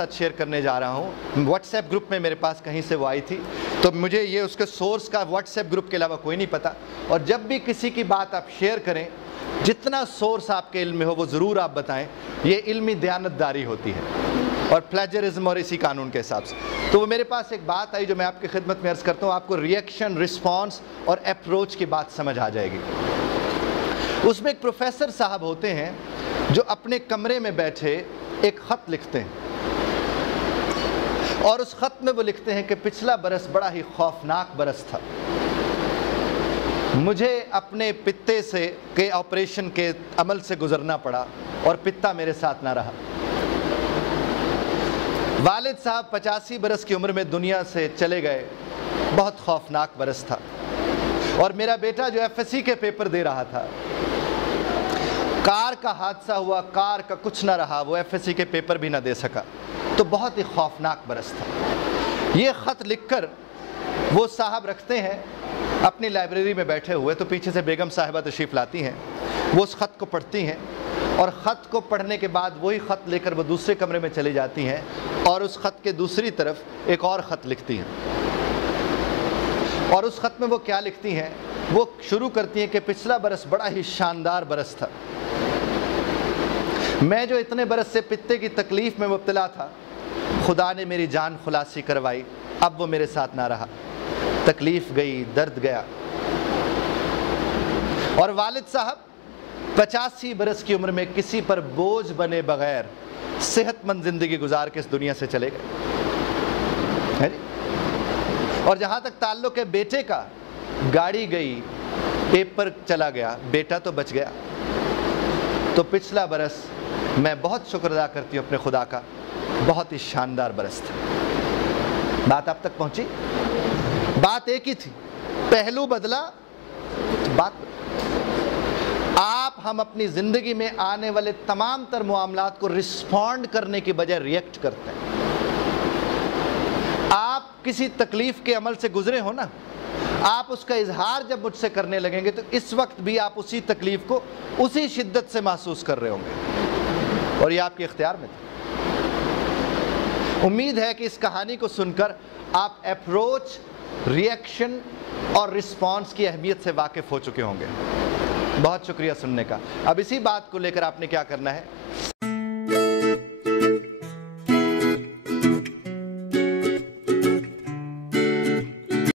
साथ शेयर करने जा रहा हूँ। व्हाट्सएप ग्रुप में मेरे पास कहीं से वो आई थी, तो मुझे ये उसके सोर्स का व्हाट्सएप ग्रुप के अलावा कोई नहीं पता। और जब भी किसी की बात आप शेयर करें, जितना सोर्स आपके इल्म में हो वो ज़रूर आप बताएं। ये इल्मी दयानतदारी होती है और प्लेजरिज्म और इसी कानून के हिसाब से। तो वो मेरे पास एक बात आई जो मैं आपकी खिदमत में अर्ज़ करता हूँ, आपको रिएक्शन, रिस्पॉन्स और अप्रोच की बात समझ आ जाएगी। उसमें एक प्रोफेसर साहब होते हैं जो अपने कमरे में बैठे एक ख़त लिखते हैं और उस ख़त में वो लिखते हैं कि पिछला बरस बड़ा ही खौफनाक बरस था। मुझे अपने पित्ते से के ऑपरेशन के अमल से गुजरना पड़ा और पित्ता मेरे साथ ना रहा। वालिद साहब 85 बरस की उम्र में दुनिया से चले गए, बहुत खौफनाक बरस था। और मेरा बेटा जो एफएससी के पेपर दे रहा था, कार का हादसा हुआ, कार का कुछ ना रहा, वो एफएससी के पेपर भी ना दे सका। तो बहुत ही खौफनाक बरस था। ये ख़त लिखकर वो साहब रखते हैं अपनी लाइब्रेरी में बैठे हुए, तो पीछे से बेगम साहिबा तशरीफ़ लाती हैं, वो उस ख़त को पढ़ती हैं और ख़त को पढ़ने के बाद वही ख़त लेकर वो दूसरे कमरे में चली जाती हैं और उस ख़त के दूसरी तरफ एक और ख़त लिखती हैं। और उस ख़त में वो क्या लिखती हैं, वो शुरू करती हैं कि पिछला बरस बड़ा ही शानदार बरस था। मैं जो इतने बरस से पित्ते की तकलीफ़ में मुब्तला था, खुदा ने मेरी जान खुलासी करवाई, अब वो मेरे साथ ना रहा। तकलीफ़ गई, दर्द गया। और वालिद साहब 85 बरस की उम्र में किसी पर बोझ बने बगैर सेहतमंद ज़िंदगी गुजार के इस दुनिया से चले गए। और जहाँ तक ताल्लुक़ है बेटे का, गाड़ी गई, पेपर चला गया, बेटा तो बच गया। तो पिछला बरस मैं बहुत शुक्र अदा करती हूँ अपने खुदा का, बहुत ही शानदार बरस था। बात आप तक पहुँची? बात एक ही थी, पहलू बदला तो बात। हम अपनी ज़िंदगी में आने वाले तमाम तर मामलात को रिस्पॉन्ड करने की बजाय रिएक्ट करते हैं। आप किसी तकलीफ़ के अमल से गुजरे हो ना, आप उसका इजहार जब मुझसे करने लगेंगे तो इस वक्त भी आप उसी तकलीफ़ को उसी शिद्दत से महसूस कर रहे होंगे और ये आपके इख्तियार में था। उम्मीद है कि इस कहानी को सुनकर आप अप्रोच, रिएक्शन और रिस्पॉन्स की अहमियत से वाकिफ़ हो चुके होंगे। बहुत शुक्रिया सुनने का। अब इसी बात को लेकर आपने क्या करना है,